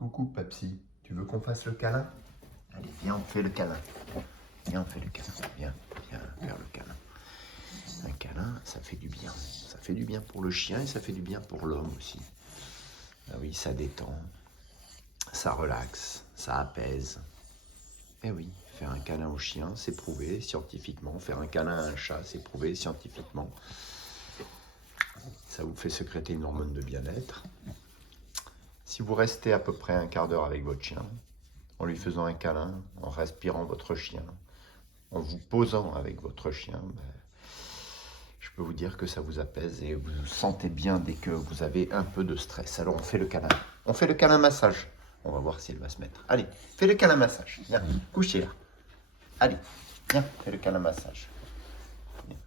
Coucou Papsi, tu veux qu'on fasse le câlin? Allez, viens, on fait le câlin. Viens, on fait le câlin. Viens, viens faire le câlin. Un câlin, ça fait du bien. Ça fait du bien pour le chien et ça fait du bien pour l'homme aussi. Ah oui, ça détend, ça relaxe, ça apaise. Eh oui, faire un câlin au chien, c'est prouvé scientifiquement. Faire un câlin à un chat, c'est prouvé scientifiquement. Ça vous fait sécréter une hormone de bien-être. Si vous restez à peu près un quart d'heure avec votre chien, en lui faisant un câlin, en respirant votre chien, en vous posant avec votre chien, je peux vous dire que ça vous apaise et vous vous sentez bien dès que vous avez un peu de stress. Alors on fait le câlin. On fait le câlin massage. On va voir si elle va se mettre. Allez, fais le câlin massage. Viens, couchez là. Allez, viens, fais le câlin massage.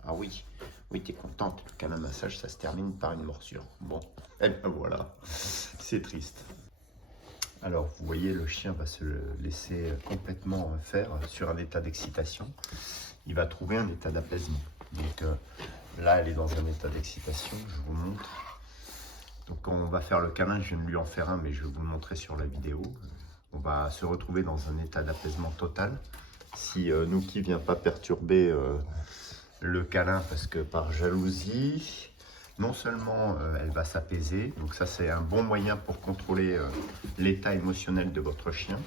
Ah oui, oui, t'es contente. Le câlin massage, ça se termine par une morsure. Bon, et ben voilà, c'est triste. Alors, vous voyez, le chien va se laisser complètement faire sur un état d'excitation. Il va trouver un état d'apaisement. Donc là, elle est dans un état d'excitation, je vous montre. Donc quand on va faire le câlin, je viens de lui en faire un, mais je vais vous le montrer sur la vidéo. On va se retrouver dans un état d'apaisement total. Si Nuki ne vient pas perturber le câlin, parce que par jalousie, non seulement elle va s'apaiser, donc ça c'est un bon moyen pour contrôler l'état émotionnel de votre chien,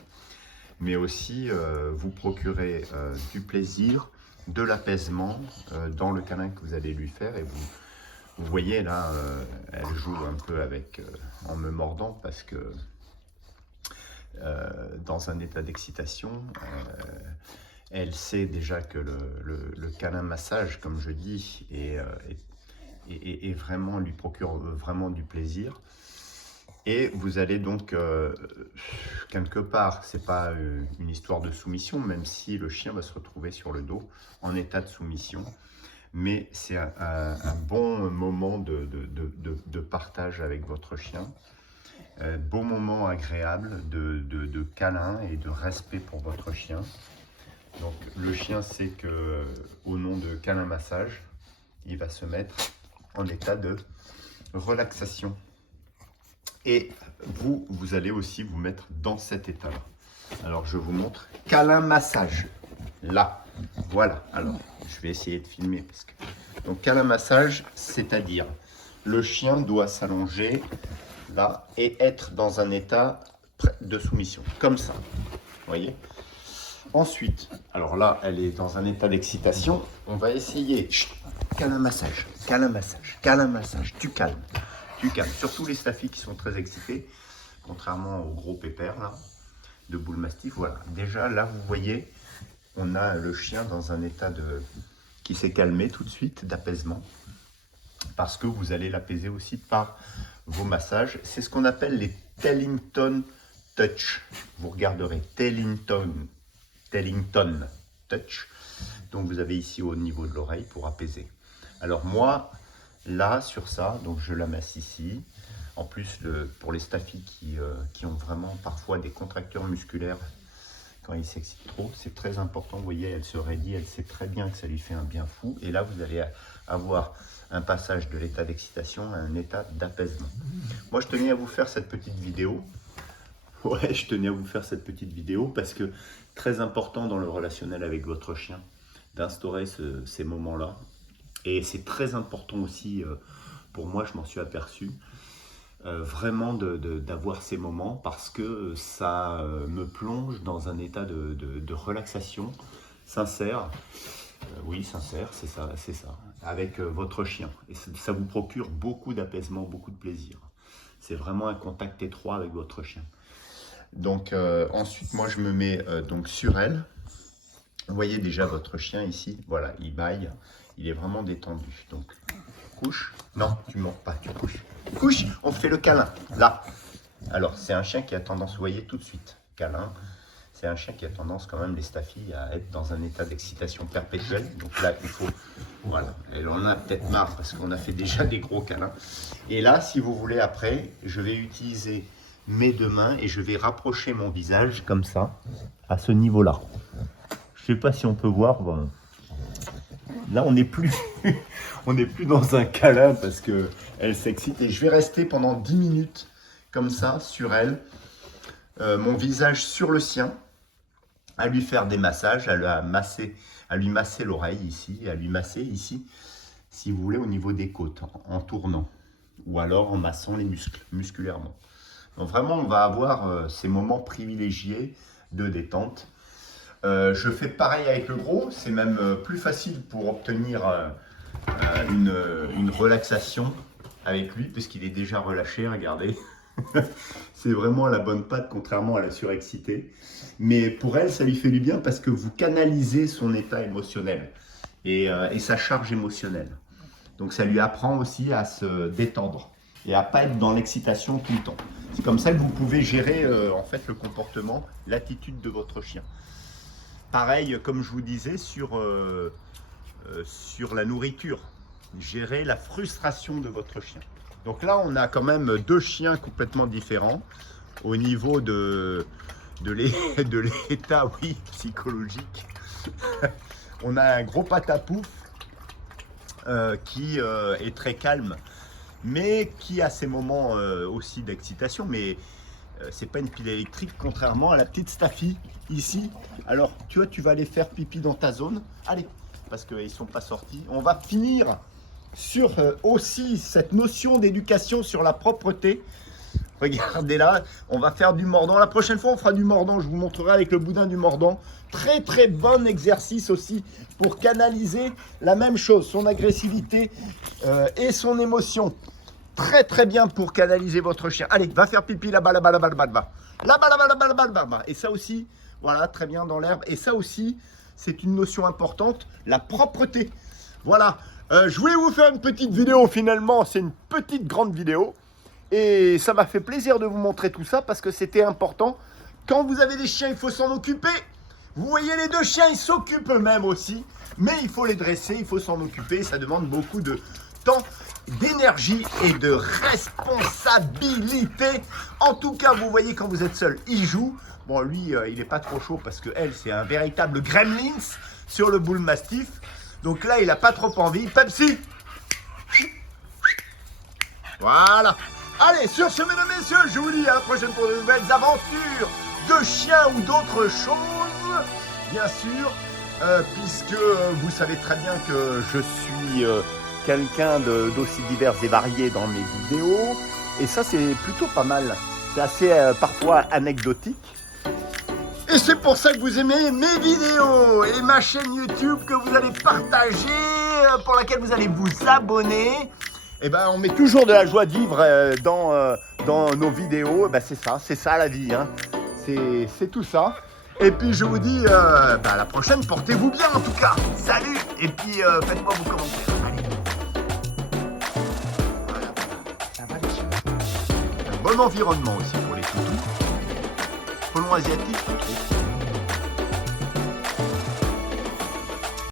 mais aussi vous procurer du plaisir, de l'apaisement dans le câlin que vous allez lui faire. Et vous voyez là, elle joue un peu avec, en me mordant, parce que dans un état d'excitation, elle sait déjà que le câlin massage, comme je dis, et vraiment lui procure vraiment du plaisir. Et vous allez donc, quelque part, c'est pas une histoire de soumission, même si le chien va se retrouver sur le dos en état de soumission, mais c'est un bon moment de partage avec votre chien, beau moment agréable de câlin et de respect pour votre chien. Donc le chien sait que au nom de câlin massage, il va se mettre en état de relaxation. Et vous allez aussi vous mettre dans cet état-là. Alors je vous montre câlin massage. Là, voilà. Alors je vais essayer de filmer parce que donc câlin massage, c'est-à-dire le chien doit s'allonger là et être dans un état de soumission, comme ça. Vous voyez? Ensuite, alors là, elle est dans un état d'excitation. On va essayer. Chut, câlin massage, câlin massage, câlin massage. Tu calmes, tu calmes. Surtout les staffis qui sont très excités, contrairement aux gros pépères là, de boule mastif. Voilà. Déjà là, vous voyez, on a le chien dans un état qui s'est calmé tout de suite, d'apaisement, parce que vous allez l'apaiser aussi par vos massages. C'est ce qu'on appelle les Tellington Touch. Vous regarderez Tellington Touch. Donc vous avez ici au niveau de l'oreille pour apaiser. Alors moi, là, sur ça, donc je la masse ici. En plus, pour les staffis qui ont vraiment parfois des contractures musculaires quand ils s'excitent trop, c'est très important. Vous voyez, elle se raidit, elle sait très bien que ça lui fait un bien fou. Et là, vous allez avoir un passage de l'état d'excitation à un état d'apaisement. Moi, je tenais à vous faire cette petite vidéo. Ouais, je tenais à vous faire cette petite vidéo parce que très important dans le relationnel avec votre chien d'instaurer ces moments-là. Et c'est très important aussi, pour moi, je m'en suis aperçu, vraiment d'avoir ces moments parce que ça me plonge dans un état de relaxation sincère. Oui, sincère, c'est ça, avec votre chien. Et ça vous procure beaucoup d'apaisement, beaucoup de plaisir. C'est vraiment un contact étroit avec votre chien. Donc ensuite, moi je me mets donc sur elle. Vous voyez déjà votre chien ici, voilà, il baille, il est vraiment détendu. Donc couche, non, tu ne mords pas, tu couches. Couche, on fait le câlin, là. Alors c'est un chien qui a tendance, vous voyez tout de suite, câlin. C'est un chien qui a tendance quand même, les staffis, à être dans un état d'excitation perpétuelle. Donc là, il faut, voilà, elle en a peut-être marre parce qu'on a fait déjà des gros câlins. Et là, si vous voulez, après, je vais utiliser mes deux mains et je vais rapprocher mon visage comme ça, à ce niveau-là. Je ne sais pas si on peut voir. Bon. Là, on n'est plus, on n'est plus dans un câlin parce qu'elle s'excite. Et je vais rester pendant 10 minutes comme ça sur elle. mon visage sur le sien, à lui faire des massages, à lui masser l'oreille ici, à lui masser ici, si vous voulez, au niveau des côtes, en tournant, ou alors en massant les muscles, musculairement. Donc vraiment, on va avoir ces moments privilégiés de détente. Je fais pareil avec le gros, c'est même plus facile pour obtenir une relaxation avec lui, parce qu'il est déjà relâché, regardez. C'est vraiment la bonne patte, contrairement à la surexcitée. Mais pour elle, ça lui fait du bien parce que vous canalisez son état émotionnel et sa charge émotionnelle. Donc ça lui apprend aussi à se détendre et à pas être dans l'excitation tout le temps. C'est comme ça que vous pouvez gérer en fait le comportement, l'attitude de votre chien. Pareil, comme je vous disais, sur la nourriture, gérer la frustration de votre chien. Donc là, on a quand même deux chiens complètement différents au niveau de l'état, oui, psychologique. On a un gros patapouf qui est très calme, mais qui a ses moments aussi d'excitation. Mais c'est pas une pile électrique, contrairement à la petite Staffy ici. Alors, tu vois, tu vas aller faire pipi dans ta zone. Allez, parce qu'ils sont pas sortis. On va finir sur aussi cette notion d'éducation sur la propreté. Regardez là, on va faire du mordant. La prochaine fois, on fera du mordant. Je vous montrerai avec le boudin du mordant. Très très bon exercice aussi pour canaliser la même chose, son agressivité et son émotion. Très très bien pour canaliser votre chien. Allez, va faire pipi là-bas, là-bas, là-bas, là-bas, là-bas. Là-bas, là-bas, là-bas, là-bas, là-bas. Et ça aussi, voilà, très bien dans l'herbe. Et ça aussi, c'est une notion importante, la propreté. Voilà. Je voulais vous faire une petite vidéo finalement, c'est une petite grande vidéo et ça m'a fait plaisir de vous montrer tout ça parce que c'était important. Quand vous avez des chiens, il faut s'en occuper. Vous voyez les deux chiens, ils s'occupent eux-mêmes aussi, mais il faut les dresser, il faut s'en occuper, ça demande beaucoup de temps, d'énergie et de responsabilité. En tout cas, vous voyez quand vous êtes seul, il joue. Bon, lui, il n'est pas trop chaud parce que elle, c'est un véritable gremlins sur le bull mastiff. Donc là, il n'a pas trop envie. Pepsi! Voilà. Allez, sur ce, mesdames et messieurs, je vous dis à la prochaine pour de nouvelles aventures de chiens ou d'autres choses, bien sûr, puisque vous savez très bien que je suis quelqu'un d'aussi divers et varié dans mes vidéos. Et ça, c'est plutôt pas mal. C'est assez parfois anecdotique. Et c'est pour ça que vous aimez mes vidéos et ma chaîne YouTube que vous allez partager, pour laquelle vous allez vous abonner. Et ben, on met toujours de la joie de vivre dans nos vidéos. Ben, c'est ça la vie, hein. C'est tout ça. Et puis je vous dis à la prochaine, portez-vous bien en tout cas. Salut. Et puis faites-moi vos commentaires. Allez. Voilà. Ça va les chiens. Un bon environnement aussi pour les toutous. Polon asiatique, je trouve.